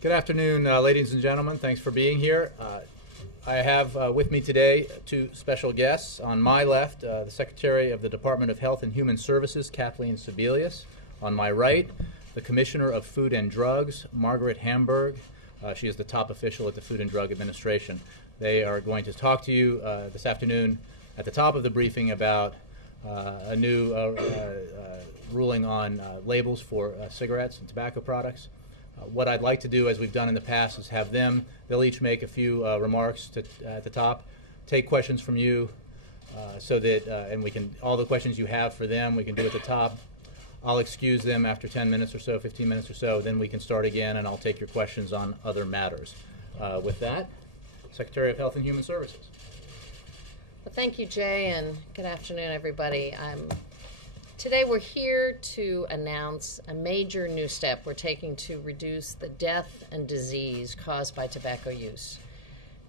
Good afternoon, ladies and gentlemen. Thanks for being here. I have with me today two special guests. On my left, the Secretary of the Department of Health and Human Services, Kathleen Sebelius. On my right, the Commissioner of Food and Drugs, Margaret Hamburg. She is the top official at the Food and Drug Administration. They are going to talk to you this afternoon at the top of the briefing about a new ruling on labels for cigarettes and tobacco products. What I'd like to do, as we've done in the past, is have them, they'll each make a few remarks at the top, take questions from you so that, and we can, all the questions you have for them, we can do at the top. I'll excuse them after 10 minutes or so, 15 minutes or so, then we can start again and I'll take your questions on other matters. With that, Secretary of Health and Human Services. Well, thank you, Jay, and good afternoon, everybody. Today we're here to announce a major new step we're taking to reduce the death and disease caused by tobacco use.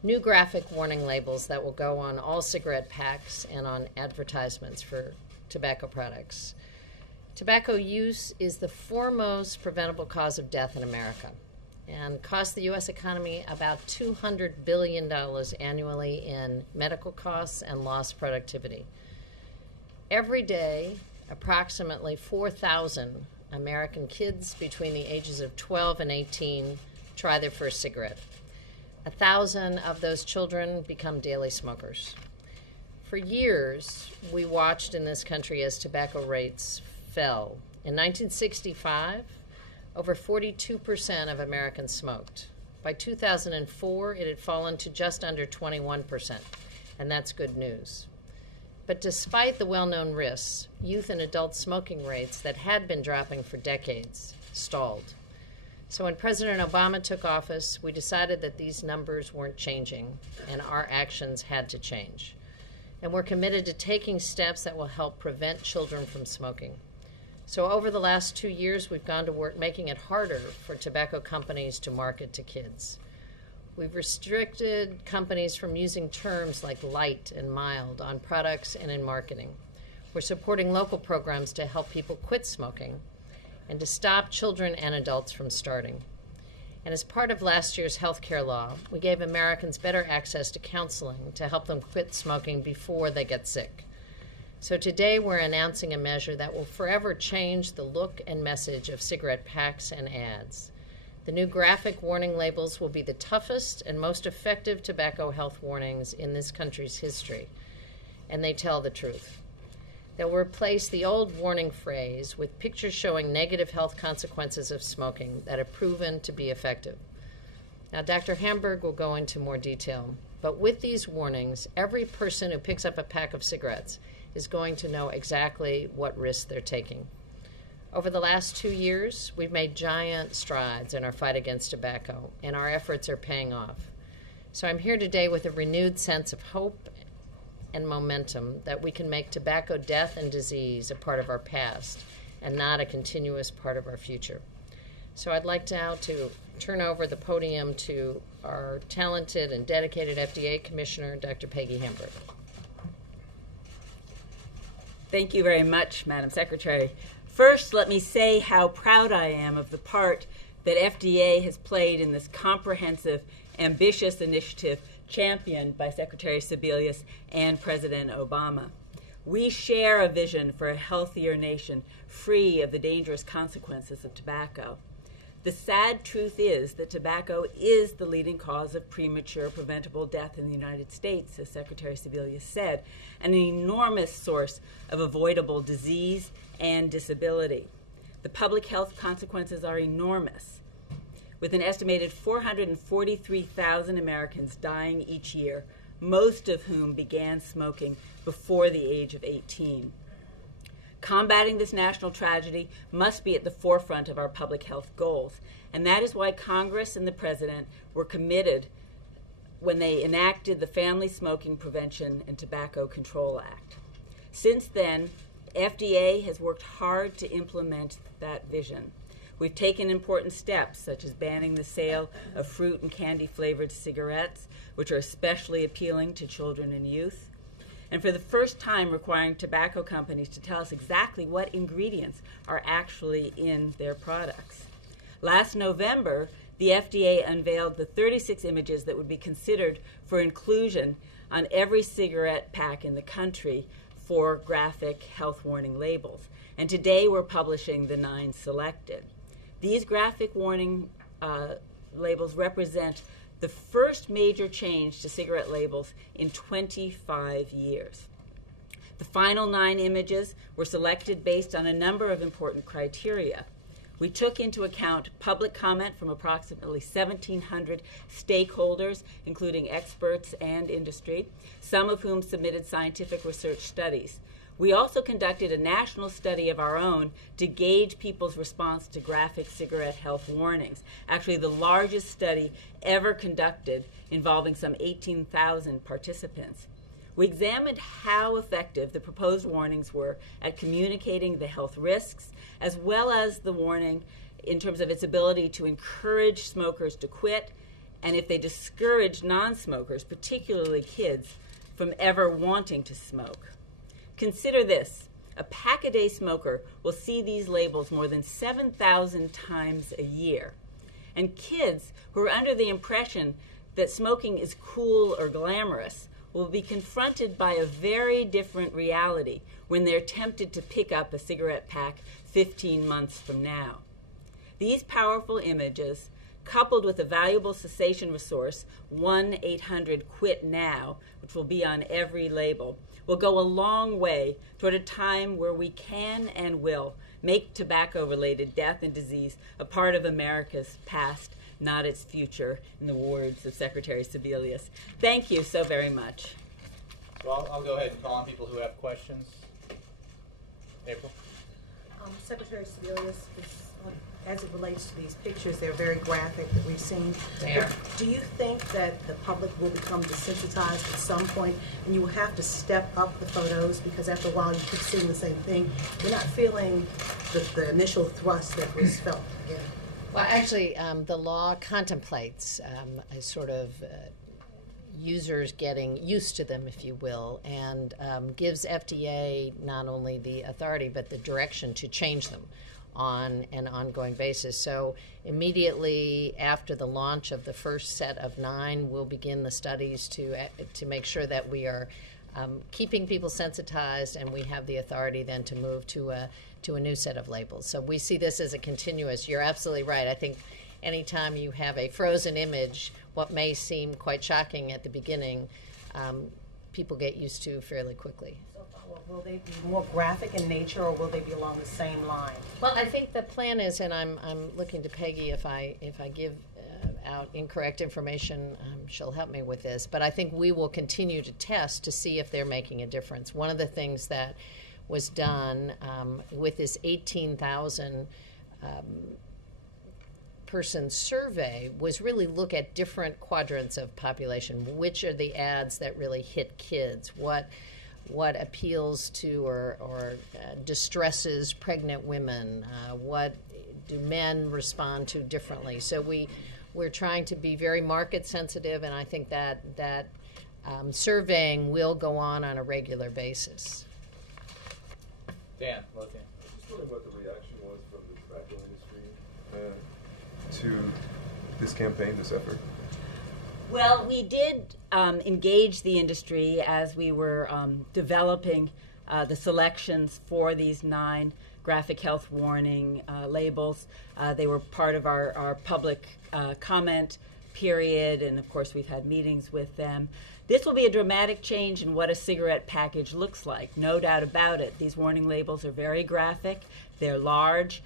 New graphic warning labels that will go on all cigarette packs and on advertisements for tobacco products. Tobacco use is the foremost preventable cause of death in America and costs the U.S. economy about $200 billion annually in medical costs and lost productivity. Every day, approximately 4,000 American kids between the ages of 12 and 18 try their first cigarette. 1,000 of those children become daily smokers. For years, we watched in this country as tobacco rates fell. In 1965, over 42% of Americans smoked. By 2004, it had fallen to just under 21%, and that's good news. But despite the well-known risks, youth and adult smoking rates that had been dropping for decades stalled. So when President Obama took office, we decided that these numbers weren't changing and our actions had to change. And we're committed to taking steps that will help prevent children from smoking. So over the last 2 years, we've gone to work making it harder for tobacco companies to market to kids. We've restricted companies from using terms like light and mild on products and in marketing. We're supporting local programs to help people quit smoking and to stop children and adults from starting. And as part of last year's health care law, we gave Americans better access to counseling to help them quit smoking before they get sick. So today we're announcing a measure that will forever change the look and message of cigarette packs and ads. The new graphic warning labels will be the toughest and most effective tobacco health warnings in this country's history, and they tell the truth. They'll replace the old warning phrase with pictures showing negative health consequences of smoking that have proven to be effective. Now, Dr. Hamburg will go into more detail, but with these warnings, every person who picks up a pack of cigarettes is going to know exactly what risks they're taking. Over the last 2 years, we've made giant strides in our fight against tobacco, and our efforts are paying off. So I'm here today with a renewed sense of hope and momentum that we can make tobacco death and disease a part of our past and not a continuous part of our future. So I'd like now to turn over the podium to our talented and dedicated FDA Commissioner, Dr. Peggy Hamburg. Thank you very much, Madam Secretary. First, let me say how proud I am of the part that FDA has played in this comprehensive, ambitious initiative championed by Secretary Sebelius and President Obama. We share a vision for a healthier nation free of the dangerous consequences of tobacco. The sad truth is that tobacco is the leading cause of premature preventable death in the United States, as Secretary Sebelius said, and an enormous source of avoidable disease and disability. The public health consequences are enormous, with an estimated 443,000 Americans dying each year, most of whom began smoking before the age of 18. Combating this national tragedy must be at the forefront of our public health goals, and that is why Congress and the President were committed when they enacted the Family Smoking Prevention and Tobacco Control Act. Since then, FDA has worked hard to implement that vision. We've taken important steps, such as banning the sale of fruit and candy-flavored cigarettes, which are especially appealing to children and youth, and for the first time requiring tobacco companies to tell us exactly what ingredients are actually in their products. Last November, the FDA unveiled the 36 images that would be considered for inclusion on every cigarette pack in the country for graphic health warning labels. And today we're publishing the 9 selected. These graphic warning labels represent the first major change to cigarette labels in 25 years. The final 9 images were selected based on a number of important criteria. We took into account public comment from approximately 1,700 stakeholders, including experts and industry, some of whom submitted scientific research studies. We also conducted a national study of our own to gauge people's response to graphic cigarette health warnings, actually the largest study ever conducted involving some 18,000 participants. We examined how effective the proposed warnings were at communicating the health risks, as well as the warning in terms of its ability to encourage smokers to quit, and if they discourage non-smokers, particularly kids, from ever wanting to smoke. Consider this. A pack-a-day smoker will see these labels more than 7,000 times a year. And kids who are under the impression that smoking is cool or glamorous will be confronted by a very different reality when they're tempted to pick up a cigarette pack 15 months from now. These powerful images, coupled with a valuable cessation resource, 1-800-QUIT-NOW, which will be on every label, will go a long way toward a time where we can and will make tobacco-related death and disease a part of America's past, not its future, in the words of Secretary Sebelius. Thank you so very much. Well, I'll go ahead and call on people who have questions. April? Secretary Sebelius, as it relates to these pictures, they're very graphic that we've seen. Do you think that the public will become desensitized at some point and you will have to step up the photos because after a while you keep seeing the same thing? You're not feeling the initial thrust that was felt. Yeah. Well, actually, the law contemplates a sort of users getting used to them, if you will, and gives FDA not only the authority but the direction to change them on an ongoing basis. So immediately after the launch of the first set of 9, we'll begin the studies to make sure that we are keeping people sensitized, and we have the authority then to move to a new set of labels. So we see this as a continuous. You're absolutely right. I think anytime you have a frozen image, what may seem quite shocking at the beginning, people get used to fairly quickly. Will they be more graphic in nature, or will they be along the same line? Well, I think the plan is, and I'm looking to Peggy if I give out incorrect information, she'll help me with this. But I think we will continue to test to see if they're making a difference. One of the things that was done with this 18,000 person survey was really look at different quadrants of population. Which are the ads that really hit kids? What appeals to or distresses pregnant women? What do men respond to differently? So we're trying to be very market sensitive, and I think that surveying will go on a regular basis. Dan, both of you. I was just wondering what the reaction was from the tobacco industry to this campaign, this effort. Well, we did engage the industry as we were developing the selections for these 9 graphic health warning labels. They were part of our public comment period, and of course we've had meetings with them. This will be a dramatic change in what a cigarette package looks like, no doubt about it. These warning labels are very graphic, they're large.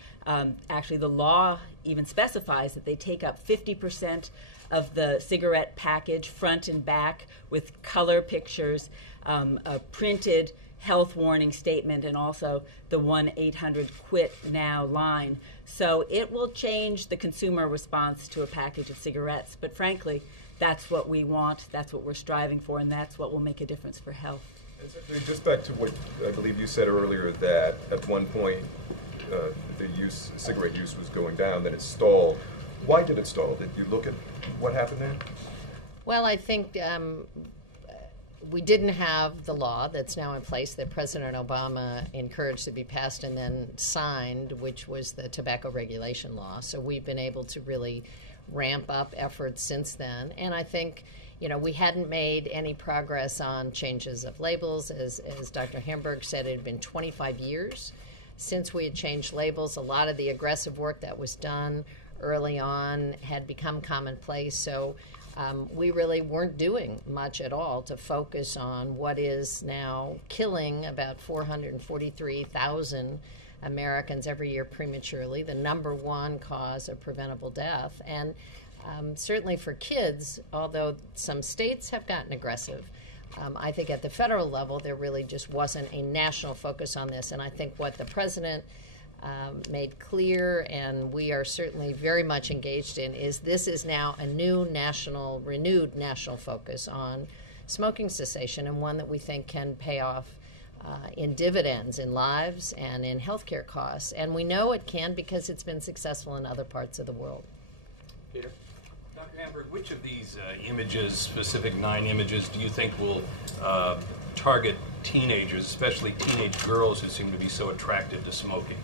Actually, the law even specifies that they take up 50% of the cigarette package, front and back, with color pictures, a printed health warning statement, and also the 1-800-QUIT-NOW line. So it will change the consumer response to a package of cigarettes. But frankly, that's what we want, that's what we're striving for, and that's what will make a difference for health. Just back to what I believe you said earlier, that at one point cigarette use was going down, then it stalled. Why did it stall? Did you look at what happened there? Well, I think we didn't have the law that's now in place that President Obama encouraged to be passed and then signed, which was the tobacco regulation law. So we've been able to really ramp up efforts since then. And I think, we hadn't made any progress on changes of labels. As Dr. Hamburg said, it had been 25 years since we had changed labels. A lot of the aggressive work that was done early on had become commonplace. So we really weren't doing much at all to focus on what is now killing about 443,000 Americans every year prematurely, the number one cause of preventable death. And certainly for kids, although some states have gotten aggressive, I think at the federal level there really just wasn't a national focus on this. And I think what the president made clear, and we are certainly very much engaged in, is this is now a new renewed national focus on smoking cessation, and one that we think can pay off in dividends, in lives, and in healthcare costs. And we know it can because it's been successful in other parts of the world. Peter? Dr. Hamburg, which of these images, specific 9 images, do you think will target teenagers, especially teenage girls who seem to be so attracted to smoking,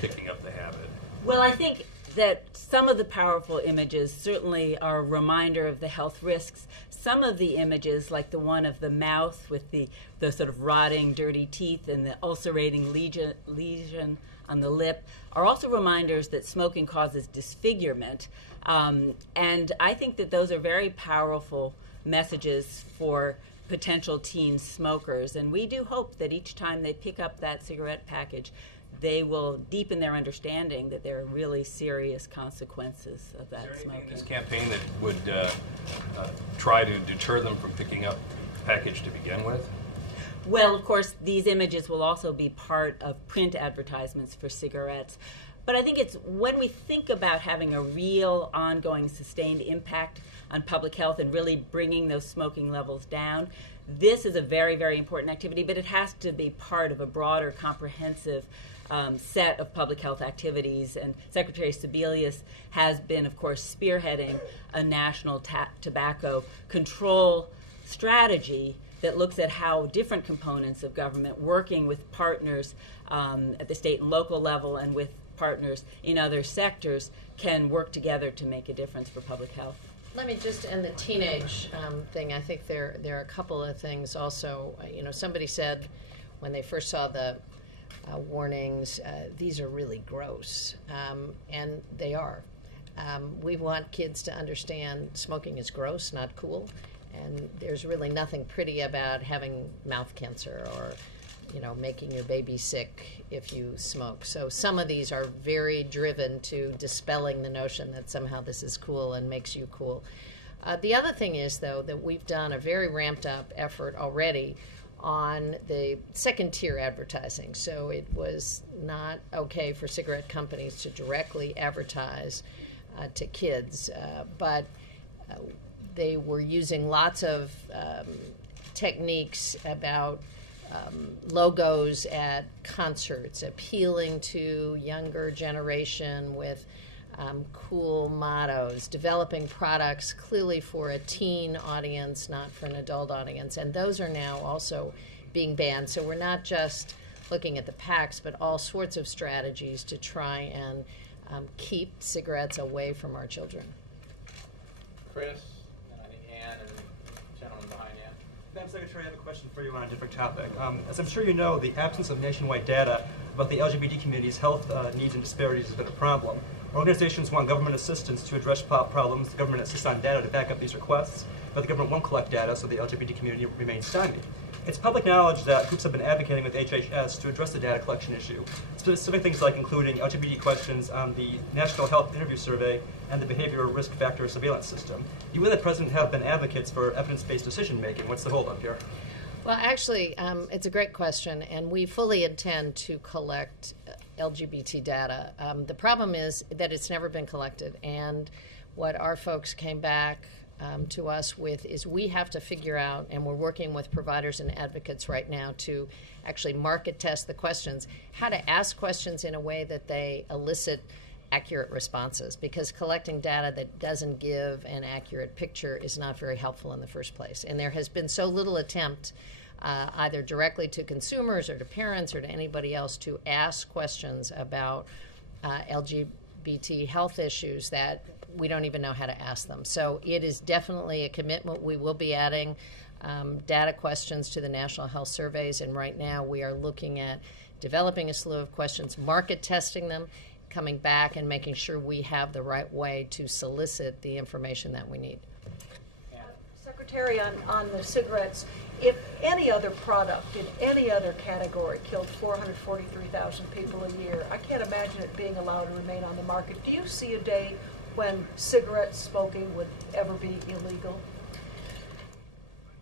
picking up the habit? Well, I think that some of the powerful images certainly are a reminder of the health risks. Some of the images, like the one of the mouth with the sort of rotting, dirty teeth and the ulcerating lesion on the lip, are also reminders that smoking causes disfigurement. And I think that those are very powerful messages for potential teen smokers. And we do hope that each time they pick up that cigarette package, they will deepen their understanding that there are really serious consequences of that smoking. Is there anything in this campaign that would try to deter them from picking up the package to begin with? Well, of course, these images will also be part of print advertisements for cigarettes. But I think it's when we think about having a real, ongoing, sustained impact on public health and really bringing those smoking levels down, this is a very, very important activity, but it has to be part of a broader, comprehensive set of public health activities. And Secretary Sebelius has been, of course, spearheading a national tobacco control strategy that looks at how different components of government, working with partners at the state and local level and with partners in other sectors, can work together to make a difference for public health. Let me just end the teenage thing. I think there are a couple of things also. Somebody said when they first saw the warnings, these are really gross, and they are. We want kids to understand smoking is gross, not cool, and there's really nothing pretty about having mouth cancer or making your baby sick if you smoke. So some of these are very driven to dispelling the notion that somehow this is cool and makes you cool. The other thing is, though, that we've done a very ramped up effort already on the second tier advertising. So it was not okay for cigarette companies to directly advertise to kids, but they were using lots of techniques about logos at concerts, appealing to younger generation with cool mottos, developing products clearly for a teen audience, not for an adult audience. And those are now also being banned. So we're not just looking at the packs, but all sorts of strategies to try and keep cigarettes away from our children. Chris, and I think Ann, and the gentleman behind Ann. Madam Secretary, I have a question for you on a different topic. As I'm sure you know, the absence of nationwide data about the LGBT community's health needs and disparities has been a problem. Organizations want government assistance to address problems. The government insists on data to back up these requests, but the government won't collect data, so the LGBT community remains stymied. It's public knowledge that groups have been advocating with HHS to address the data collection issue. Specific things like including LGBT questions on the National Health Interview Survey and the Behavioral Risk Factor Surveillance System. You and the President have been advocates for evidence-based decision-making. What's the holdup here? Well, actually, it's a great question, and we fully intend to collect LGBT data. The problem is that it's never been collected, and what our folks came back to us with is we have to figure out, and we're working with providers and advocates right now to actually market test the questions, how to ask questions in a way that they elicit accurate responses, because collecting data that doesn't give an accurate picture is not very helpful in the first place. And there has been so little attempt either directly to consumers or to parents or to anybody else to ask questions about LGBT health issues that we don't even know how to ask them. So it is definitely a commitment. We will be adding data questions to the National Health Surveys, and right now we are looking at developing a slew of questions, market testing them, coming back and making sure we have the right way to solicit the information that we need. Secretary, on the cigarettes, if any other product in any other category killed 443,000 people a year, I can't imagine it being allowed to remain on the market. Do you see a day when cigarette smoking would ever be illegal?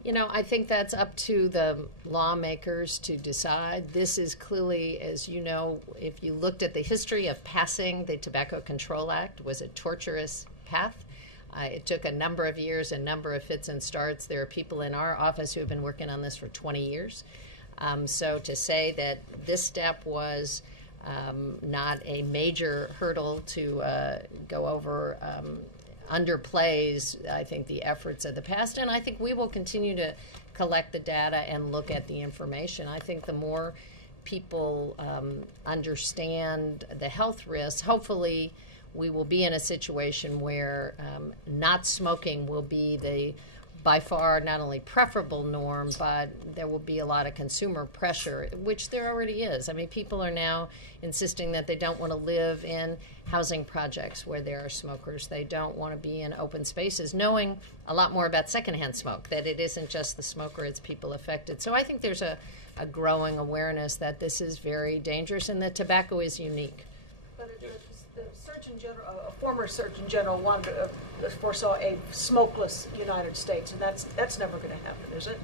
You know, I think that's up to the lawmakers to decide. This is clearly, as you know, if you looked at the history of passing the Tobacco Control Act, was a torturous path. It took a number of years, a number of fits and starts. There are people in our office who have been working on this for 20 years. So to say that this step was not a major hurdle to go over underplays, I think, the efforts of the past, and I think we will continue to collect the data and look at the information. I think the more people understand the health risks, hopefully we will be in a situation where not smoking will be the by far not only preferable norm, but there will be a lot of consumer pressure, which there already is. I mean, people are now insisting that they don't want to live in housing projects where there are smokers. They don't want to be in open spaces, knowing a lot more about secondhand smoke, that it isn't just the smoker, it's people affected. So I think there's a growing awareness that this is very dangerous and that tobacco is unique. But the Surgeon General, a former Surgeon General, wanted to, foresaw a smokeless United States, and that's never going to happen, is it?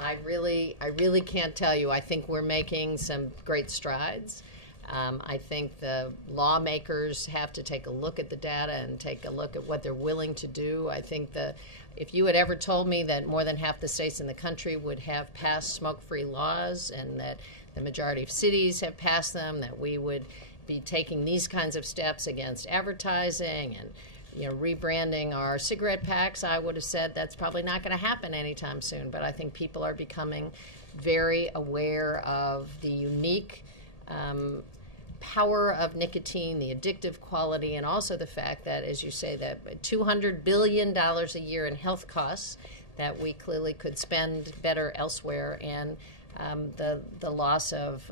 I really can't tell you. I think we're making some great strides. I think the lawmakers have to take a look at the data and take a look at what they're willing to do. I think if you had ever told me that more than half the states in the country would have passed smoke-free laws and that the majority of cities have passed them, that we would be taking these kinds of steps against advertising and rebranding our cigarette packs, I would have said that's probably not going to happen anytime soon. But I think people are becoming very aware of the unique power of nicotine, the addictive quality, and also the fact that, as you say, that $200 billion a year in health costs that we clearly could spend better elsewhere, and the loss of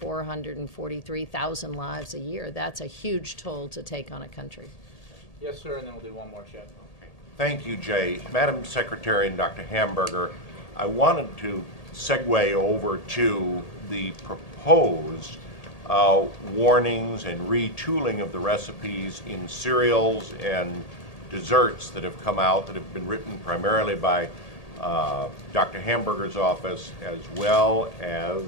443,000 lives a year. That's a huge toll to take on a country. Yes, sir, and then we'll do one more check. Thank you, Jay. Madam Secretary and Dr. Hamburger, I wanted to segue over to the proposed warnings and retooling of the recipes in cereals and desserts that have come out, that have been written primarily by Dr. Hamburger's office, as well as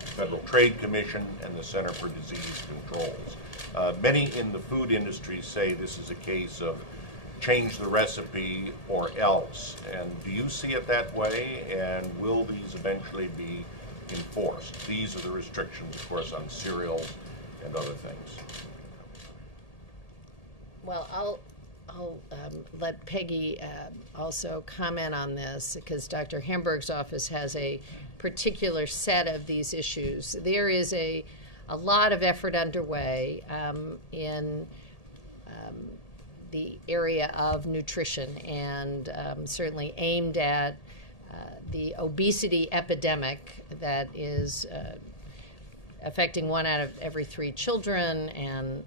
Federal Trade Commission and the Center for Disease Controls. Many in the food industry say this is a case of change the recipe or else. And do you see it that way? And will these eventually be enforced? These are the restrictions, of course, on cereals and other things. Well, I'll let Peggy also comment on this, because Dr. Hamburg's office has a particular set of these issues. There is a lot of effort underway in the area of nutrition, and certainly aimed at the obesity epidemic that is affecting 1 out of every 3 children and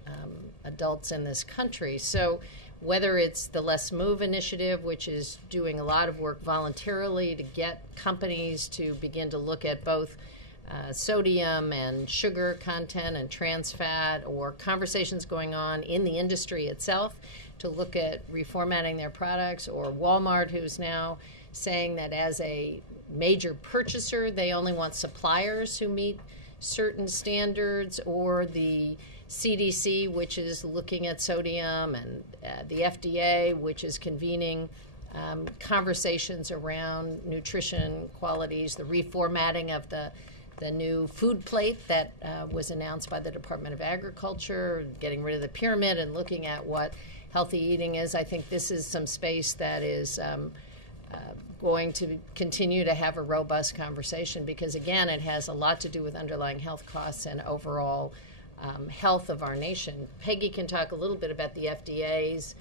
adults in this country. So whether it's the Less Move initiative, which is doing a lot of work voluntarily to get companies to begin to look at both sodium and sugar content and trans fat, or conversations going on in the industry itself to look at reformatting their products, or Walmart, who's now saying that as a major purchaser they only want suppliers who meet certain standards, or the CDC, which is looking at sodium, and the FDA, which is convening conversations around nutrition qualities, the reformatting of the new food plate that was announced by the Department of Agriculture, getting rid of the pyramid and looking at what healthy eating is. I think this is some space that is going to continue to have a robust conversation, because, again, it has a lot to do with underlying health costs and overall health of our nation. Peggy can talk a little bit about the FDA's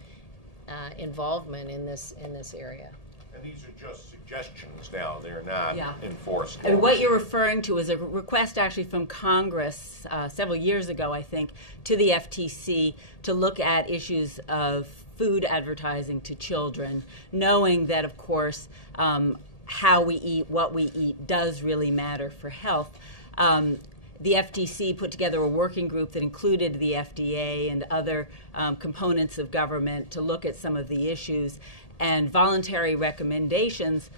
involvement in this area. And these are just suggestions now, they're not enforced. I mean, what you're referring to is a request actually from Congress several years ago, I think, to the FTC to look at issues of food advertising to children, knowing that, of course, how we eat, what we eat does really matter for health. The FTC put together a working group that included the FDA and other components of government to look at some of the issues, and voluntary recommendations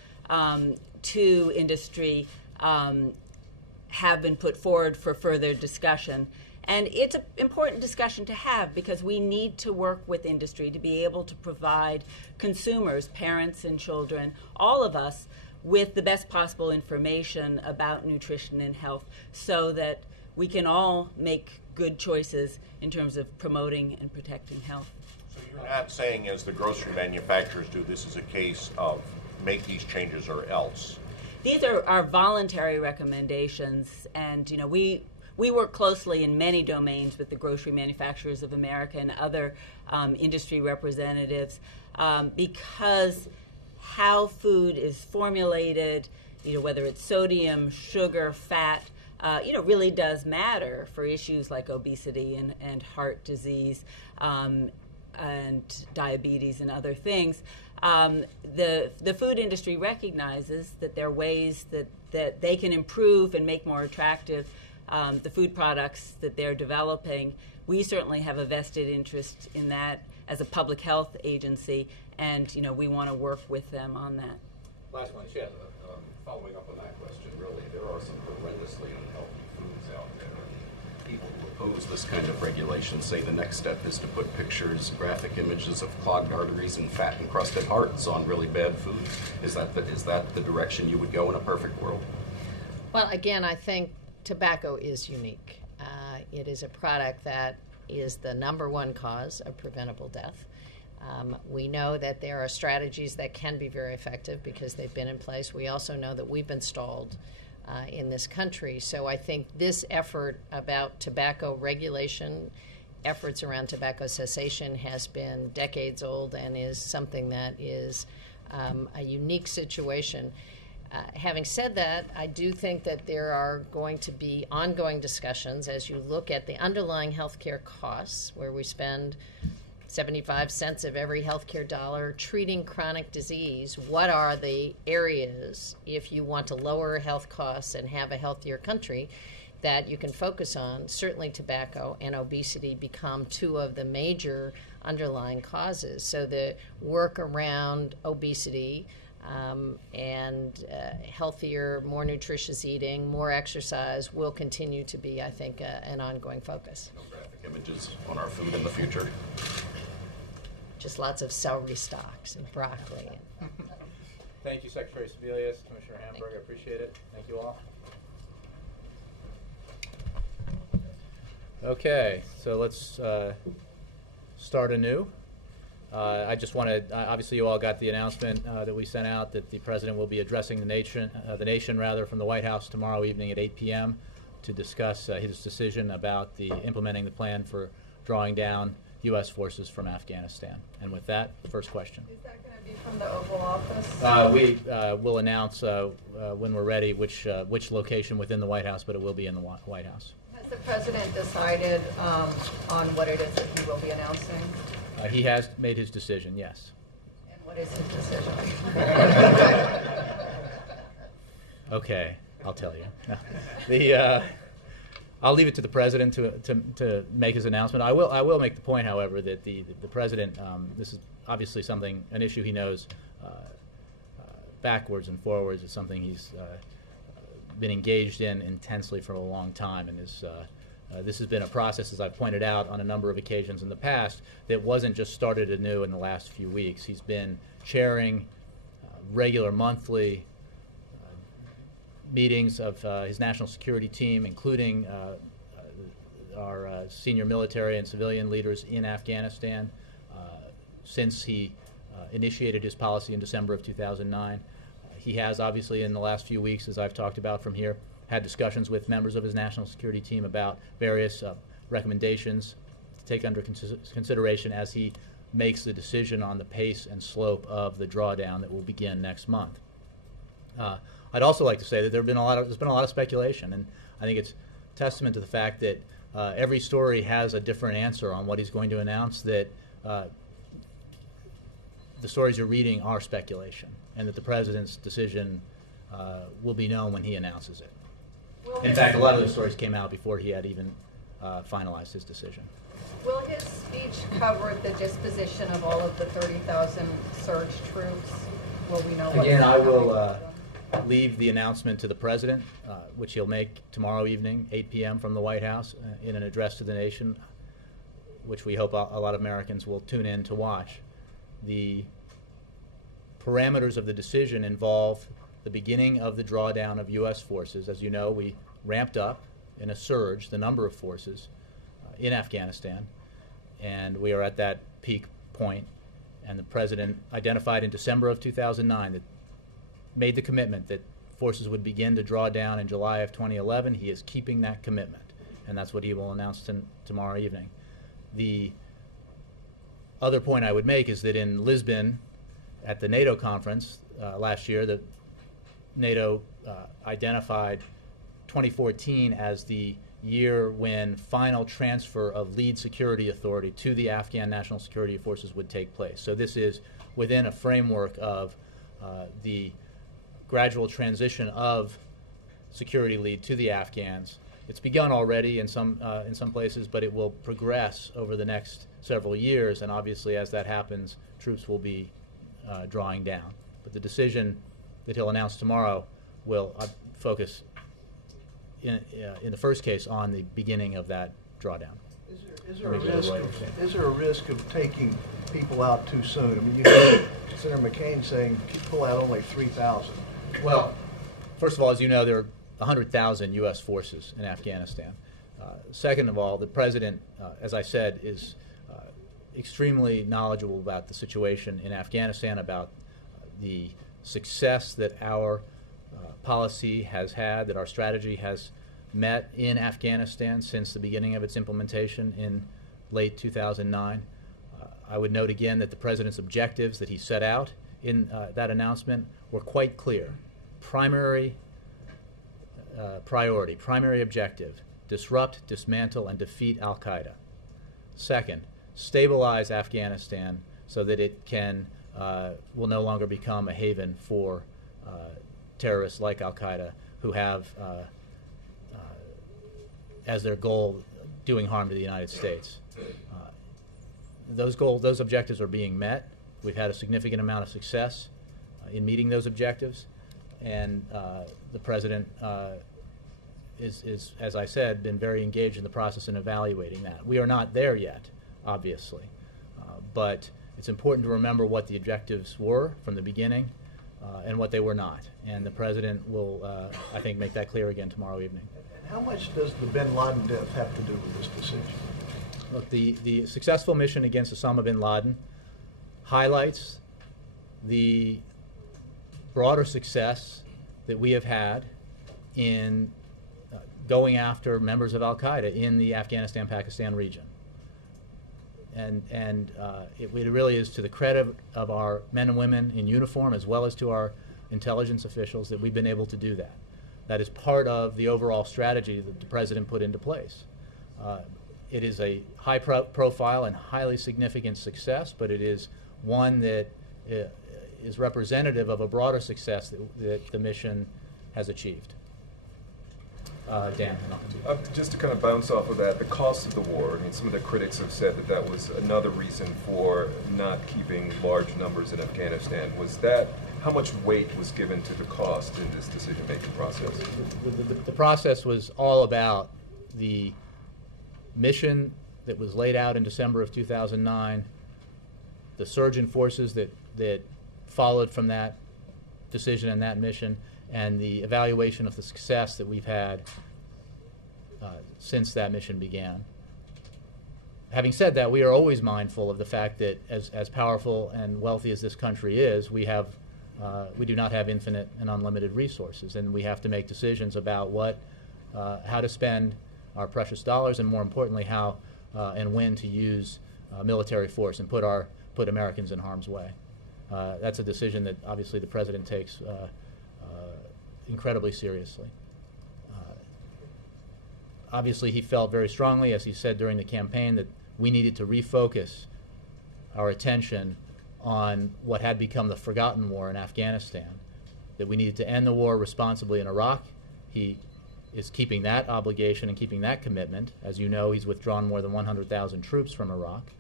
to industry have been put forward for further discussion. And it's an important discussion to have because we need to work with industry to be able to provide consumers, parents and children, all of us, with the best possible information about nutrition and health so that we can all make good choices in terms of promoting and protecting health. So you're not saying, as the grocery manufacturers do, this is a case of make these changes or else? These are our voluntary recommendations, and we work closely in many domains with the Grocery Manufacturers of America and other industry representatives because how food is formulated, whether it's sodium, sugar, fat, really does matter for issues like obesity and heart disease and diabetes and other things. The food industry recognizes that there are ways that they can improve and make more attractive the food products that they're developing. We certainly have a vested interest in that as a public health agency, and we want to work with them on that. Last one, Chad. Following up on that question, really, there are some horrendously unhealthy foods out there. People who oppose this kind of regulation say the next step is to put pictures, graphic images of clogged arteries and fat encrusted hearts on really bad foods. Is that the direction you would go in a perfect world? Well, again, I think tobacco is unique. It is a product that is the #1 cause of preventable death. We know that there are strategies that can be very effective because they've been in place. We also know that we've been stalled in this country. So I think this effort about tobacco regulation, efforts around tobacco cessation has been decades old and is something that is a unique situation. Having said that, I do think that there are going to be ongoing discussions as you look at the underlying healthcare costs, where we spend 75 cents of every healthcare dollar treating chronic disease. What are the areas, if you want to lower health costs and have a healthier country, that you can focus on? Certainly tobacco and obesity become two of the major underlying causes. So the work around obesity and healthier, more nutritious eating, more exercise will continue to be, I think, an ongoing focus. No graphic images on our food in the future. Just lots of celery stalks and broccoli. Thank you, Secretary Sebelius, Commissioner Hamburg. I appreciate it. Thank you all. Okay, so let's start anew. I just want to, obviously you all got the announcement that we sent out that the President will be addressing the nation from the White House tomorrow evening at 8 p.m. to discuss his decision about implementing the plan for drawing down U.S. forces from Afghanistan. And with that, first question. Is that going to be from the Oval Office? We will announce when we're ready which location within the White House, but it will be in the White House. Has the President decided on what it is that he will be announcing? He has made his decision, yes. And what is his decision? Okay, I'll tell you. I'll leave it to the President to make his announcement. I will make the point, however, that the President, this is obviously an issue he knows backwards and forwards. It's something he's been engaged in intensely for a long time, and this has been a process, as I've pointed out on a number of occasions in the past, that wasn't just started anew in the last few weeks. He's been chairing regular monthly meetings of his national security team, including our senior military and civilian leaders in Afghanistan since he initiated his policy in December of 2009. He has obviously in the last few weeks, as I've talked about from here, had discussions with members of his national security team about various recommendations to take under consideration as he makes the decision on the pace and slope of the drawdown that will begin next month. I'd also like to say that there's been a lot of speculation, and I think it's testament to the fact that every story has a different answer on what he's going to announce, that the stories you're reading are speculation, and that the president's decision will be known when he announces it. In fact, a lot of those stories came out before he had even finalized his decision. Will his speech cover the disposition of all of the 30,000 surge troops? Will we know? Again, I will leave the announcement to the president, which he'll make tomorrow evening, 8 p.m. from the White House, in an address to the nation, which we hope a lot of Americans will tune in to watch. The parameters of the decision involve the beginning of the drawdown of U.S. forces. As you know, we ramped up in a surge the number of forces in Afghanistan, and we are at that peak point. And the president identified in December of 2009 that made the commitment that forces would begin to draw down in July of 2011. He is keeping that commitment, and that's what he will announce tomorrow evening. The other point I would make is that in Lisbon at the NATO conference last year, the NATO identified 2014 as the year when final transfer of lead security authority to the Afghan National Security Forces would take place. So this is within a framework of the gradual transition of security lead to the Afghans. It's begun already in some places, but it will progress over the next several years, and obviously as that happens, troops will be drawing down. But the decision that he'll announce tomorrow will focus in the first case on the beginning of that drawdown. Is there a risk of taking people out too soon? I mean, you know, Senator McCain saying pull out only 3,000. Well, first of all, as you know, there are 100,000 U.S. forces in Afghanistan. Second of all, the president, as I said, is extremely knowledgeable about the situation in Afghanistan, about the success that our policy has had, that our strategy has met in Afghanistan since the beginning of its implementation in late 2009. I would note again that the president's objectives that he set out in that announcement were quite clear. Primary priority, primary objective, disrupt, dismantle, and defeat al-Qaeda. Second, stabilize Afghanistan so that it will no longer become a haven for terrorists like al-Qaeda who have as their goal doing harm to the United States. Those objectives are being met. We've had a significant amount of success in meeting those objectives, and the president is, as I said, been very engaged in the process in evaluating that. We are not there yet, obviously, but it's important to remember what the objectives were from the beginning and what they were not, and the president will, I think, make that clear again tomorrow evening. How much does the bin Laden death have to do with this decision? Look, the successful mission against Osama bin Laden highlights the broader success that we have had in going after members of al-Qaeda in the Afghanistan-Pakistan region. And it really is to the credit of our men and women in uniform as well as to our intelligence officials that we've been able to do that. That is part of the overall strategy that the president put into place. It is a high profile and highly significant success, but it is one that is representative of a broader success that the mission has achieved. Dan. Just to kind of bounce off of that, the cost of the war, I mean, some of the critics have said that that was another reason for not keeping large numbers in Afghanistan. Was that, how much weight was given to the cost in this decision-making process? The process was all about the mission that was laid out in December of 2009, the surge in forces that followed from that decision and that mission, and the evaluation of the success that we've had since that mission began. Having said that, we are always mindful of the fact that as powerful and wealthy as this country is, we do not have infinite and unlimited resources, and we have to make decisions about how to spend our precious dollars, and more importantly, how and when to use military force and put Americans in harm's way. That's a decision that obviously the President takes incredibly seriously. Obviously, he felt very strongly, as he said during the campaign, that we needed to refocus our attention on what had become the forgotten war in Afghanistan, that we needed to end the war responsibly in Iraq. He is keeping that obligation and keeping that commitment. As you know, he's withdrawn more than 100,000 troops from Iraq,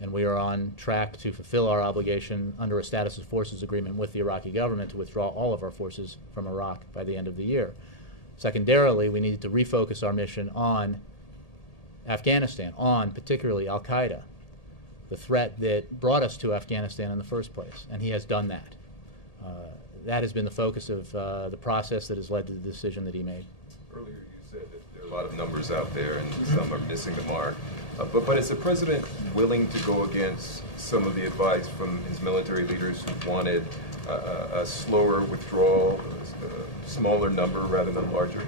and we are on track to fulfill our obligation under a status of forces agreement with the Iraqi government to withdraw all of our forces from Iraq by the end of the year. Secondarily, we needed to refocus our mission on Afghanistan, on particularly al-Qaeda, the threat that brought us to Afghanistan in the first place, and he has done that. That has been the focus of the process that has led to the decision that he made. Earlier you said that there are a lot of numbers out there and some are missing the mark. But is the President willing to go against some of the advice from his military leaders who wanted a slower withdrawal, a smaller number rather than larger?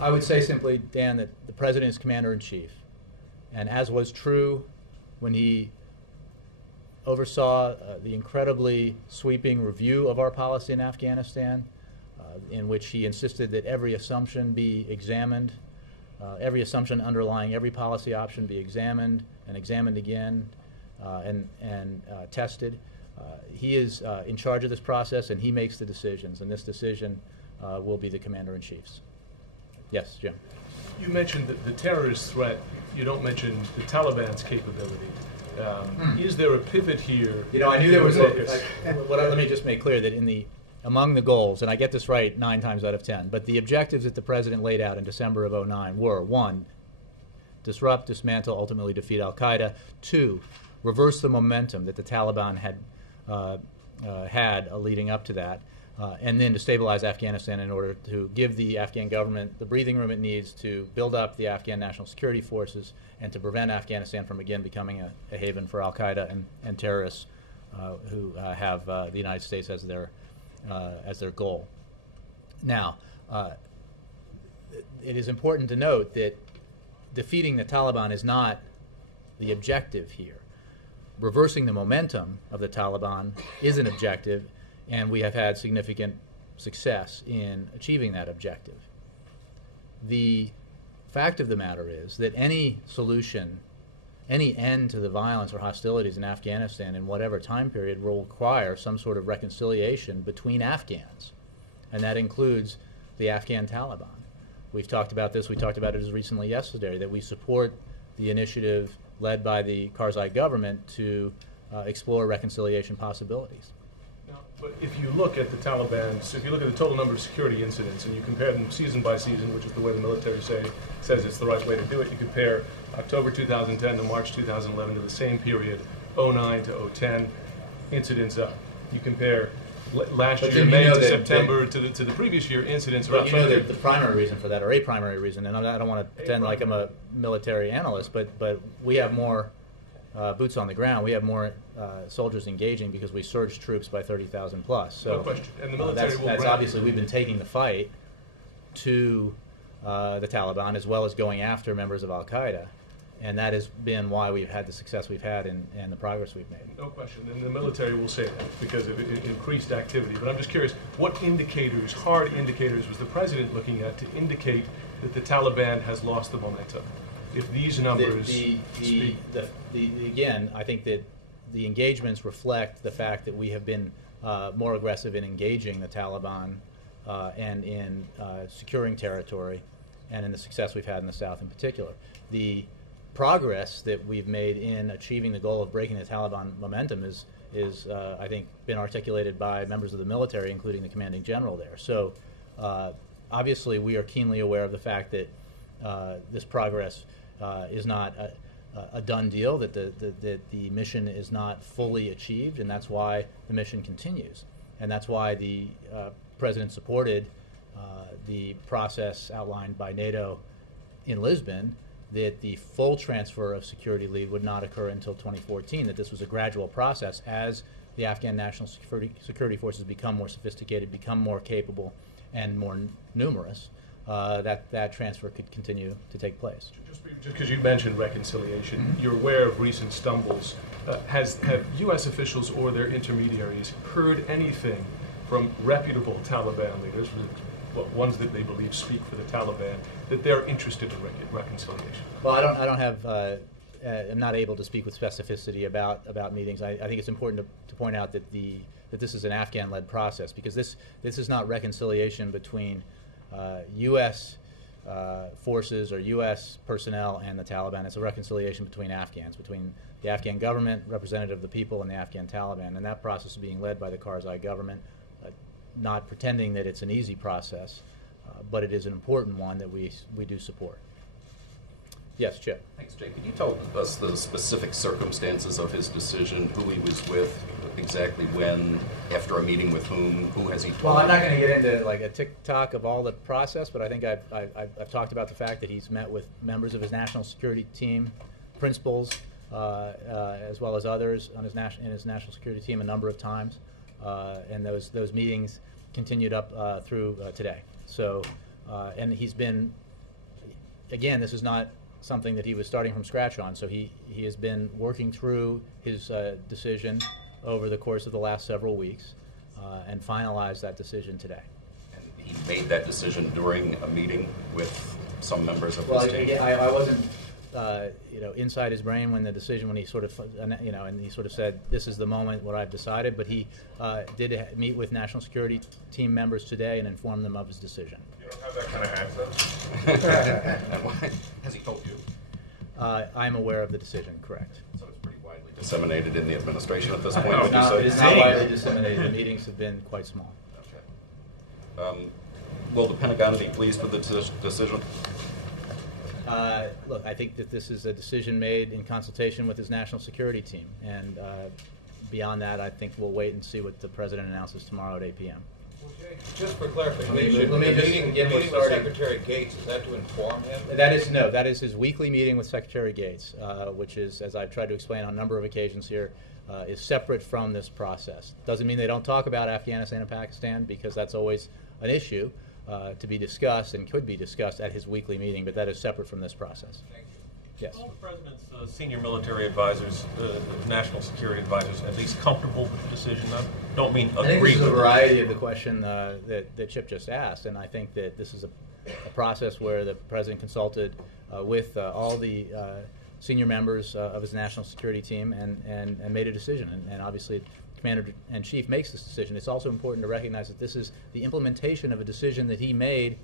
I would say simply, Dan, that the President is Commander-in-Chief, and as was true when he oversaw the incredibly sweeping review of our policy in Afghanistan, in which he insisted that every assumption be examined, every assumption underlying every policy option be examined and examined again and tested. He is in charge of this process, and he makes the decisions, and this decision will be the Commander-in-Chief's. Yes, Jim. You mentioned the terrorist threat. You don't mention the Taliban's capability. Is there a pivot here? You know, I knew there was let me just make clear that among the goals, and I get this right 9 times out of 10, but the objectives that the President laid out in December of '09 were: 1, disrupt, dismantle, ultimately defeat al-Qaeda; 2, reverse the momentum that the Taliban had leading up to that, and then to stabilize Afghanistan in order to give the Afghan government the breathing room it needs to build up the Afghan national security forces and to prevent Afghanistan from again becoming a haven for al-Qaeda and terrorists who have the United States as their goal. Now, it is important to note that defeating the Taliban is not the objective here. Reversing the momentum of the Taliban is an objective, and we have had significant success in achieving that objective. The fact of the matter is that any solution, any end to the violence or hostilities in Afghanistan in whatever time period will require some sort of reconciliation between Afghans, and that includes the Afghan Taliban. We've talked about this. We talked about it as recently yesterday, that we support the initiative led by the Karzai government to explore reconciliation possibilities. But if you look at the Taliban, so if you look at the total number of security incidents and you compare them season by season, which is the way the military says it's the right way to do it, you compare October 2010 to March 2011 to the same period, 09 to 010, incidents up. You compare last year, May to September, to the previous year, incidents are up. But you know that the primary reason for that, or a primary reason, and I don't want to pretend like I'm a military analyst, but we have more boots on the ground. We have more soldiers engaging because we surged troops by 30,000 plus. So no question. And the military that's obviously, we've been taking the fight to the Taliban as well as going after members of al-Qaeda. And that has been why we've had the success we've had and the progress we've made. No question. And the military will say that because of increased activity. But I'm just curious, what indicators, hard indicators, was the President looking at to indicate that the Taliban has lost the momentum? If these numbers again, I think that the engagements reflect the fact that we have been more aggressive in engaging the Taliban and in securing territory, and in the success we've had in the South in particular. The progress that we've made in achieving the goal of breaking the Taliban momentum is I think, been articulated by members of the military, including the commanding general there. So obviously we are keenly aware of the fact that this progress is not a done deal, that the mission is not fully achieved, and that's why the mission continues. And that's why the President supported the process outlined by NATO in Lisbon, that the full transfer of security lead would not occur until 2014, that this was a gradual process as the Afghan national security forces become more sophisticated, become more capable, and more numerous, that transfer could continue to take place. Just because you mentioned reconciliation, you're aware of recent stumbles. Have U.S. officials or their intermediaries heard anything from reputable Taliban leaders, ones that they believe speak for the Taliban, that they're interested in reconciliation? Well, I don't have. I'm not able to speak with specificity about meetings. I think it's important to point out that this is an Afghan-led process, because this is not reconciliation between U.S. Forces or U.S. personnel and the Taliban. It's a reconciliation between Afghans, between the Afghan government, representative of the people, and the Afghan Taliban. And that process is being led by the Karzai government, not pretending that it's an easy process, but it is an important one that we do support. Yes, Chip. Thanks, Jay. Could you tell us the specific circumstances of his decision, who he was with, exactly when, after a meeting with whom, who has he told? Well, I'm not going to get into like a tick-tock of all the process, but I think I've talked about the fact that he's met with members of his national security team, principals, as well as others on his in his national security team a number of times, and those meetings continued up through today. So, and he's been, again, this is not something that he was starting from scratch on. So he has been working through his decision over the course of the last several weeks and finalized that decision today. And he made that decision during a meeting with some members of his team? Again, I wasn't inside his brain when he sort of, and he sort of said, this is the moment what I've decided, but he did meet with national security team members today and inform them of his decision. You don't have that kind of access? And why? Has he told you? I'm aware of the decision, correct. So it's pretty widely disseminated in the administration at this point? It is not widely disseminated. The meetings have been quite small. Okay. Will the Pentagon be pleased with the decision? Look, I think that this is a decision made in consultation with his national security team, and beyond that, I think we'll wait and see what the president announces tomorrow at 8 p.m. Just for clarification, let me just meeting with Secretary Gates, is that to inform him? That is his weekly meeting with Secretary Gates, which is, as I've tried to explain on a number of occasions here, is separate from this process. Doesn't mean they don't talk about Afghanistan and Pakistan, because that's always an issue to be discussed and could be discussed at his weekly meeting, but that is separate from this process. Thank you. Yes. All the president's senior military advisors, national security advisors, at least comfortable with the decision? I don't mean agree. I think this is a variety of the question that Chip just asked, and I think that this is a process where the president consulted with all the senior members of his national security team and made a decision. And obviously, Commander-in-Chief makes this decision. It's also important to recognize that this is the implementation of a decision that he made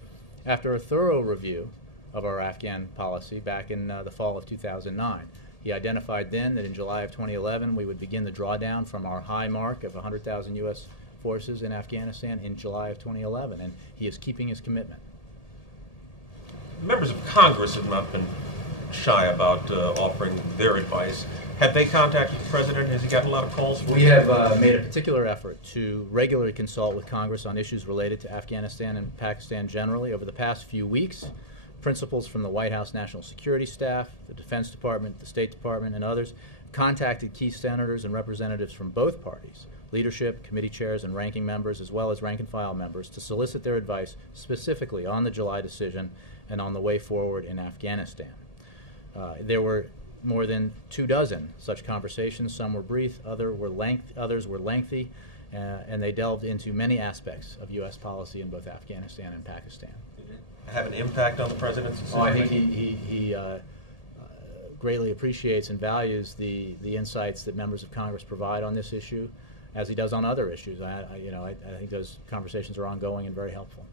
after a thorough review of our Afghan policy back in the fall of 2009. He identified then that in July of 2011 we would begin the drawdown from our high mark of 100,000 U.S. forces in Afghanistan in July of 2011, and he is keeping his commitment. Members of Congress have not been shy about offering their advice. Have they contacted the president? Has he gotten a lot of calls? We have made a particular effort to regularly consult with Congress on issues related to Afghanistan and Pakistan generally. Over the past few weeks, principals from the White House National Security Staff, the Defense Department, the State Department, and others contacted key senators and representatives from both parties, leadership, committee chairs, and ranking members, as well as rank-and-file members, to solicit their advice specifically on the July decision and on the way forward in Afghanistan. There were more than 24 such conversations. Some were brief, others were lengthy, and they delved into many aspects of U.S. policy in both Afghanistan and Pakistan. Have an impact on the president's decision? I think he greatly appreciates and values the insights that members of Congress provide on this issue, as he does on other issues. I think those conversations are ongoing and very helpful.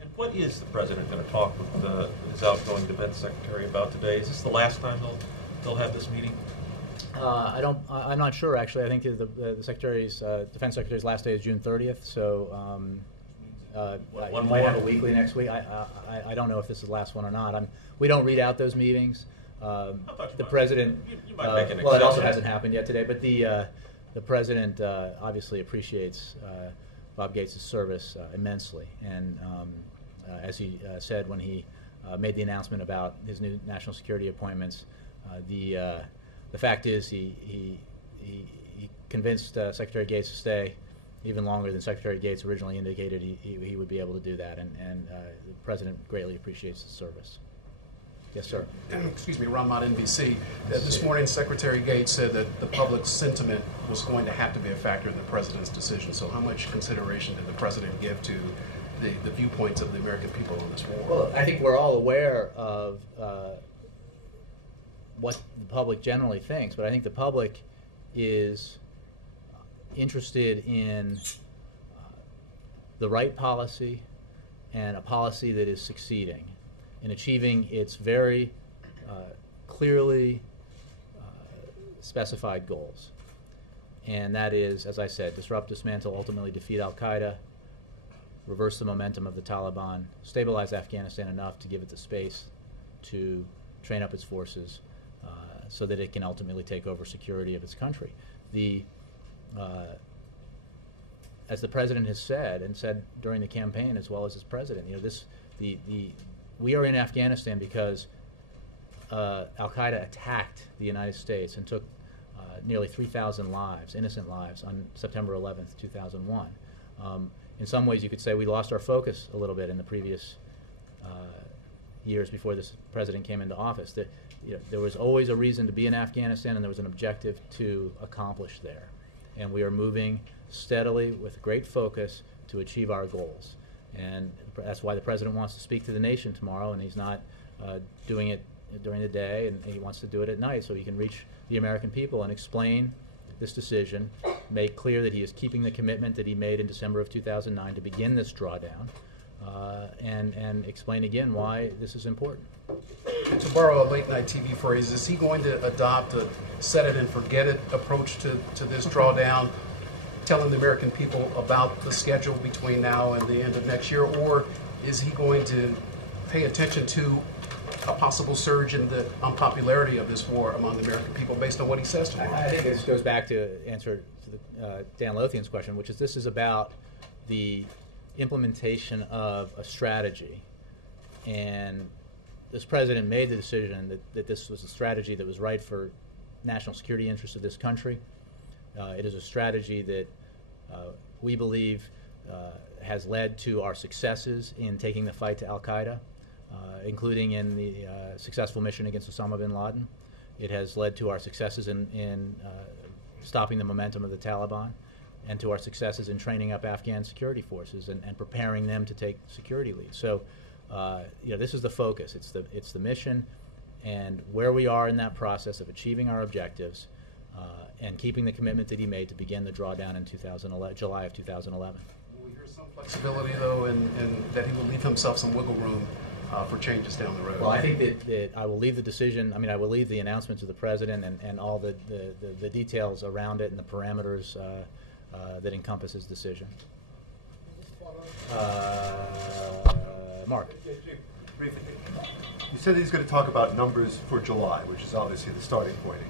And what is the president going to talk with his outgoing defense secretary about today? Is this the last time they'll have this meeting? I'm not sure, actually. I think the defense secretary's last day is June 30th, so we might have a weekly next week. I don't know if this is the last one or not. We don't read out those meetings. The president, you might make an well, it also hasn't happened yet today, but the president obviously appreciates Bob Gates' service immensely, and as he said when he made the announcement about his new national security appointments, the fact is he convinced Secretary Gates to stay. even longer than Secretary Gates originally indicated he would be able to do that, and the President greatly appreciates the service. Yes, sir. Excuse me, Ron Mott, NBC. This morning, Secretary Gates said that the public sentiment was going to have to be a factor in the President's decision. So how much consideration did the President give to the viewpoints of the American people on this war? Well, I think we're all aware of what the public generally thinks, but I think the public is interested in the right policy and a policy that is succeeding in achieving its very clearly specified goals. And that is, as I said, disrupt, dismantle, ultimately defeat al-Qaeda, reverse the momentum of the Taliban, stabilize Afghanistan enough to give it the space to train up its forces so that it can ultimately take over security of its country. As the President has said, and said during the campaign as well as President, we are in Afghanistan because al-Qaeda attacked the United States and took nearly 3,000 lives, innocent lives, on September 11th, 2001. In some ways, you could say we lost our focus a little bit in the previous years before this President came into office. There was always a reason to be in Afghanistan, and there was an objective to accomplish there. And we are moving steadily with great focus to achieve our goals. And that's why the President wants to speak to the nation tomorrow, and he's not doing it during the day, and he wants to do it at night so he can reach the American people and explain this decision, make clear that he is keeping the commitment that he made in December of 2009 to begin this drawdown, and explain again why this is important. To borrow a late-night TV phrase, is he going to adopt a set-it-and-forget-it approach to this drawdown, telling the American people about the schedule between now and the end of next year, or is he going to pay attention to a possible surge in the unpopularity of this war among the American people based on what he says tomorrow? I think this goes back to answer to Dan Lothian's question, which is this is about the implementation of a strategy, and this President made the decision that this was a strategy that was right for national security interests of this country. It is a strategy that we believe has led to our successes in taking the fight to al-Qaeda, including in the successful mission against Osama bin Laden. It has led to our successes in stopping the momentum of the Taliban, and to our successes in training up Afghan security forces and preparing them to take security leads. So, this is the focus. It's the mission, and where we are in that process of achieving our objectives, and keeping the commitment that he made to begin the drawdown in July of 2011. Will we hear some flexibility, though, and that he will leave himself some wiggle room for changes down the road? Well, I think that I will leave the decision, I will leave the announcement to the President and all the details around it and the parameters that encompass his decision. Mark. Briefly, you said he's going to talk about numbers for July, which is obviously the starting point.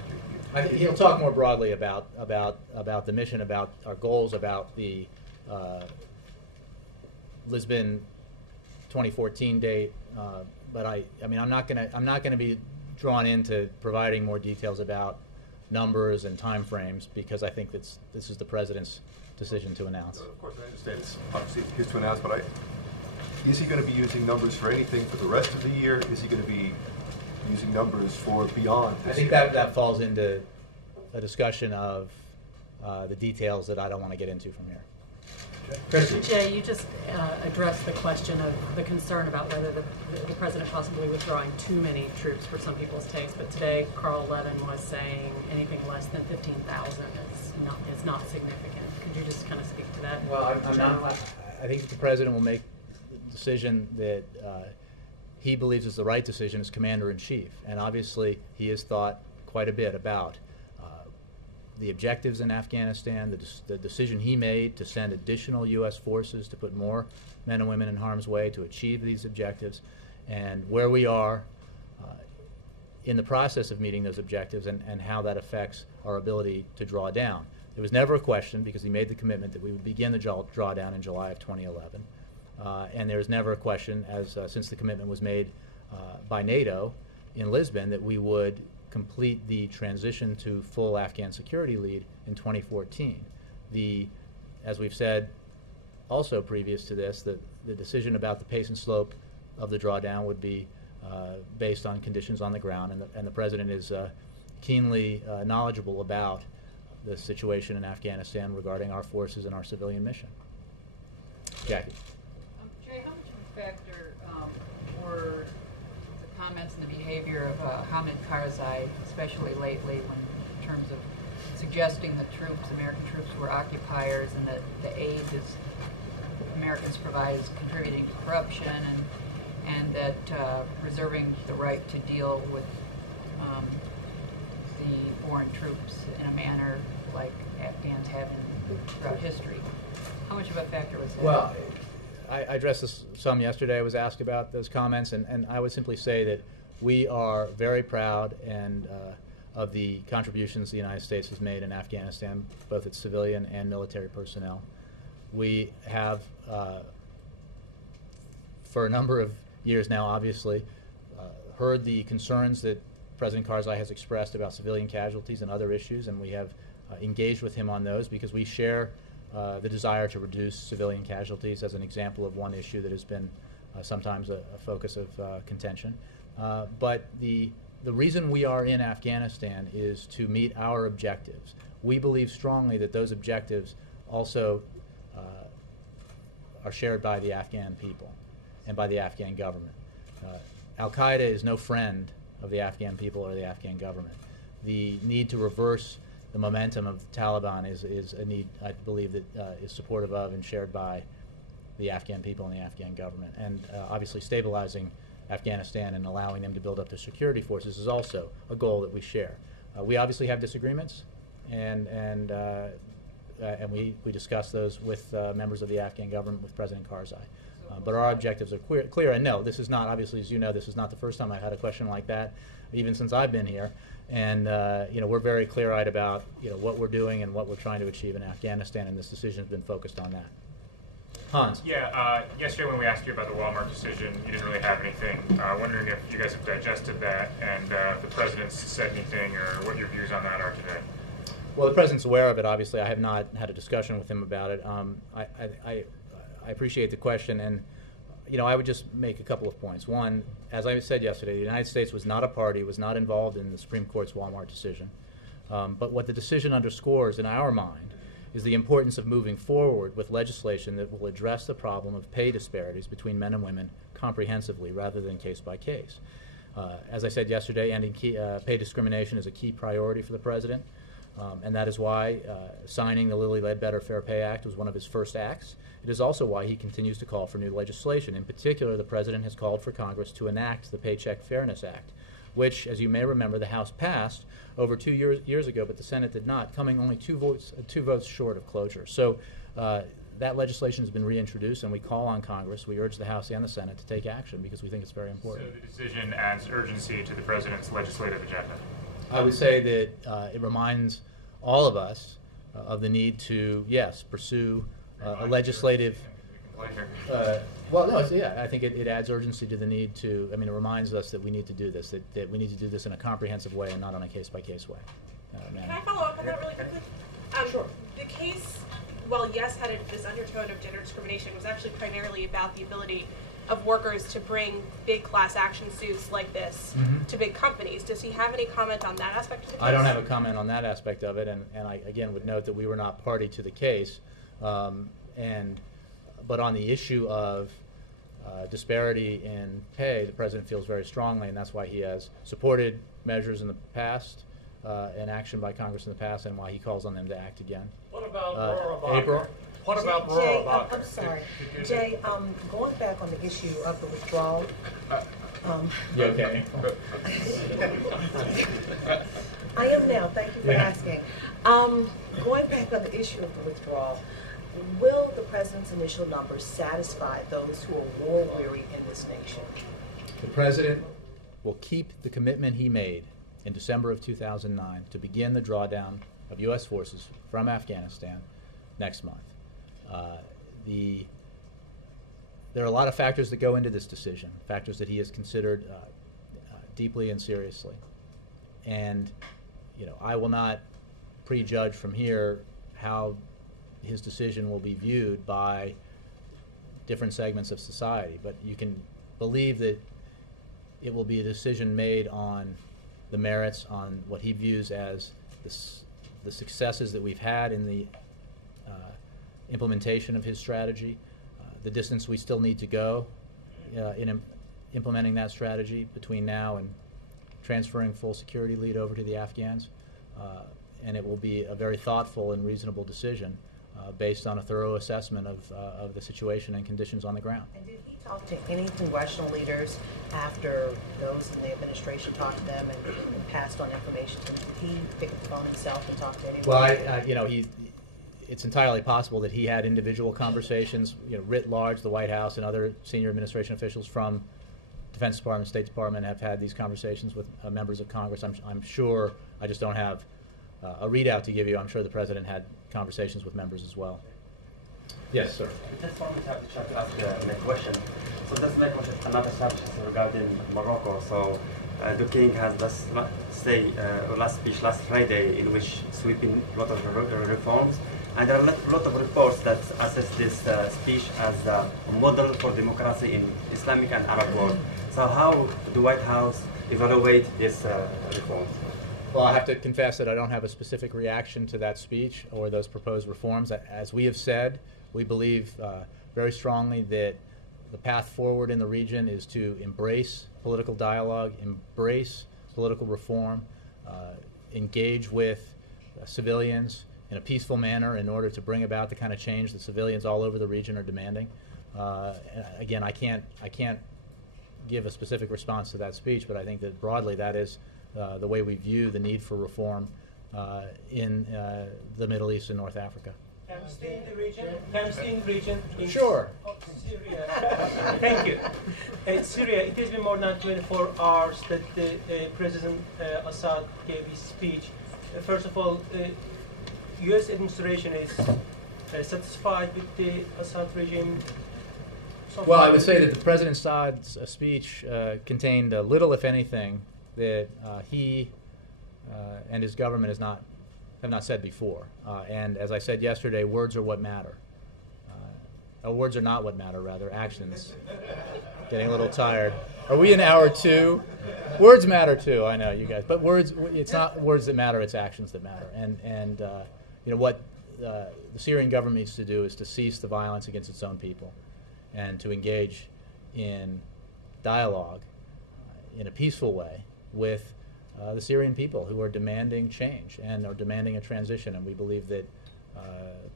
He'll talk more broadly about the mission, about our goals, about the Lisbon 2014 date. But I'm not going to be drawn into providing more details about numbers and time frames, because I think this is the President's decision to announce. Of course, I understand it's obviously his to announce, but is he going to be using numbers for anything for the rest of the year? Is he going to be using numbers for beyond this I think year? that falls into a discussion of the details that I don't want to get into from here. Jay, you just addressed the question of the concern about whether the President possibly withdrawing too many troops for some people's taste. But today, Carl Levin was saying anything less than 15,000 is not significant. Could you just kind of speak to that? Well, I think the President will make the decision that he believes is the right decision as Commander-in-Chief. And obviously, he has thought quite a bit about the objectives in Afghanistan, the decision he made to send additional U.S. forces to put more men and women in harm's way to achieve these objectives, and where we are in the process of meeting those objectives, and how that affects our ability to draw down. There was never a question, because he made the commitment that we would begin the drawdown in July of 2011. And there was never a question, since the commitment was made by NATO in Lisbon, that we would complete the transition to full Afghan security lead in 2014. as we've said also previous to this, that the decision about the pace and slope of the drawdown would be based on conditions on the ground, and the President is keenly knowledgeable about the situation in Afghanistan regarding our forces and our civilian mission. Jackie. Jay, how much of a factor were the comments and the behavior of Hamid Karzai, especially lately, when in terms of suggesting that American troops were occupiers, and that the aid that Americans provide is contributing to corruption, and that reserving the right to deal with the foreign troops in a manner like Afghans have throughout history. How much of a factor was that? Well, I addressed this some yesterday. I was asked about those comments, and I would simply say that we are very proud and of the contributions the United States has made in Afghanistan, both its civilian and military personnel. We have, for a number of years now, obviously, heard the concerns that President Karzai has expressed about civilian casualties and other issues, and we have engaged with him on those because we share the desire to reduce civilian casualties as an example of one issue that has been sometimes a focus of contention. But the reason we are in Afghanistan is to meet our objectives. We believe strongly that those objectives also are shared by the Afghan people and by the Afghan government. Al-Qaeda is no friend of the Afghan people or the Afghan government. The need to reverse the momentum of the Taliban is a need, I believe, that is supportive of and shared by the Afghan people and the Afghan government. And obviously stabilizing Afghanistan and allowing them to build up their security forces is also a goal that we share. We obviously have disagreements, and we discuss those with members of the Afghan government, with President Karzai. But our objectives are clear. And no, this is not, obviously, as you know, this is not the first time I've had a question like that, even since I've been here. And we're very clear-eyed about what we're doing and what we're trying to achieve in Afghanistan, and this decision has been focused on that. Hans. Yeah, yesterday when we asked you about the Walmart decision, you didn't really have anything. Wondering if you guys have digested that, and if the President's said anything, or what your views on that are today. Well, the President's aware of it. Obviously, I have not had a discussion with him about it. I appreciate the question, and I would just make a couple of points. One, as I said yesterday, the United States was not a party, was not involved in the Supreme Court's Walmart decision. But what the decision underscores in our mind is the importance of moving forward with legislation that will address the problem of pay disparities between men and women comprehensively rather than case by case. As I said yesterday, ending pay discrimination is a key priority for the President, and that is why signing the Lilly Ledbetter Fair Pay Act was one of his first acts. It is also why he continues to call for new legislation. In particular, the President has called for Congress to enact the Paycheck Fairness Act, which, as you may remember, the House passed over 2 years ago, but the Senate did not, coming only two votes short of closure. So that legislation has been reintroduced, and we call on Congress, we urge the House and the Senate to take action because we think it's very important. So the decision adds urgency to the President's legislative agenda? I would say that it reminds all of us of the need to, yes, pursue a legislative. Well, no, I think it adds urgency to the need to. I mean, it reminds us that we need to do this. That we need to do this in a comprehensive way and not on a case-by-case way. Can I follow up on that really quickly? Sure. The case, while yes had this undertone of gender discrimination, was actually primarily about the ability of workers to bring big class action suits like this to big companies. Does he have any comment on that aspect of the case? I don't have a comment on that aspect of it, and I again would note that we were not party to the case. But on the issue of disparity in pay, the President feels very strongly, and that's why he has supported measures in the past and action by Congress in the past, and why he calls on them to act again. What about April? What about Jay, I'm sorry. Jay, going back on the issue of the withdrawal. You okay? I am now. Thank you for asking. Going back on the issue of the withdrawal, will the President's initial numbers satisfy those who are war-weary in this nation? The President will keep the commitment he made in December of 2009 to begin the drawdown of U.S. forces from Afghanistan next month. There are a lot of factors that go into this decision, factors that he has considered deeply and seriously. And I will not prejudge from here how his decision will be viewed by different segments of society. But you can believe that it will be a decision made on the merits, on what he views as the successes that we've had in the implementation of his strategy, the distance we still need to go in implementing that strategy between now and transferring full security lead over to the Afghans. And it will be a very thoughtful and reasonable decision based on a thorough assessment of the situation and conditions on the ground. And did he talk to any congressional leaders after those in the administration talked to them and passed on information to them? Did he pick up the phone himself and talk to anyone? Well, it's entirely possible that he had individual conversations, writ large. The White House and other senior administration officials from Defense Department, State Department have had these conversations with members of Congress. I'm sure, I just don't have a readout to give you. I'm sure the President had conversations with members as well. Yes, sir. Just want to ask my question. So that's my question. Another subject regarding Morocco. So the King has last speech last Friday in which sweeping a lot of reforms. And there are a lot of reports that assess this speech as a model for democracy in Islamic and Arab world. So how the White House evaluate this reforms? Well, I have to confess that I don't have a specific reaction to that speech or those proposed reforms. As we have said, we believe very strongly that the path forward in the region is to embrace political dialogue, embrace political reform, engage with civilians in a peaceful manner in order to bring about the kind of change that civilians all over the region are demanding. Again, I can't give a specific response to that speech, but I think that broadly that is the way we view the need for reform in the Middle East and North Africa. Can we stay in the region? Can we stay in the region? Sure. Syria. Thank you. Syria, it has been more than 24 hours that President Assad gave his speech. First of all, U.S. administration is satisfied with the Assad regime? Well, I would say that the President Assad's speech contained little, if anything, that he and his government have not said before. And as I said yesterday, words are what matter. Words are not what matter, rather, actions. Getting a little tired. Are we in hour 2? Words matter too, I know, you guys. But words, it's not words that matter, it's actions that matter. And what the Syrian government needs to do is to cease the violence against its own people and to engage in dialogue in a peaceful way with the Syrian people who are demanding change and are demanding a transition. And we believe that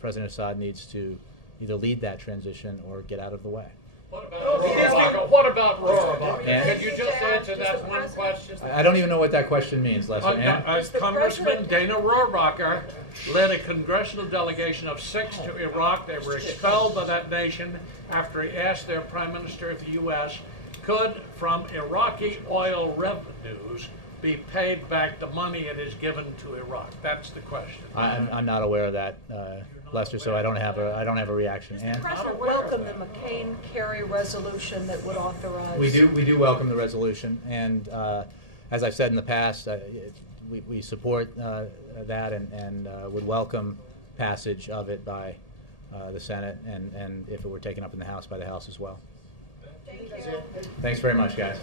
President Assad needs to either lead that transition or get out of the way. What about Rohrabacher? What about Rohrabacher? Can you just answer that one question? I don't even know what that question means, Lester. Congressman Dana Rohrabacher led a congressional delegation of 6 to Iraq. They were expelled by that nation after he asked their Prime Minister of the U.S. could, from Iraqi oil revenues, be paid back the money it is given to Iraq? That's the question. I'm not aware of that, Lester, so I don't have a reaction. Does the President welcome the McCain-Kerry resolution that would authorize? We do welcome the resolution, and as I've said in the past, we support that and would welcome passage of it by the Senate, and if it were taken up in the House, by the House as well. Thank you. Thanks very much, guys.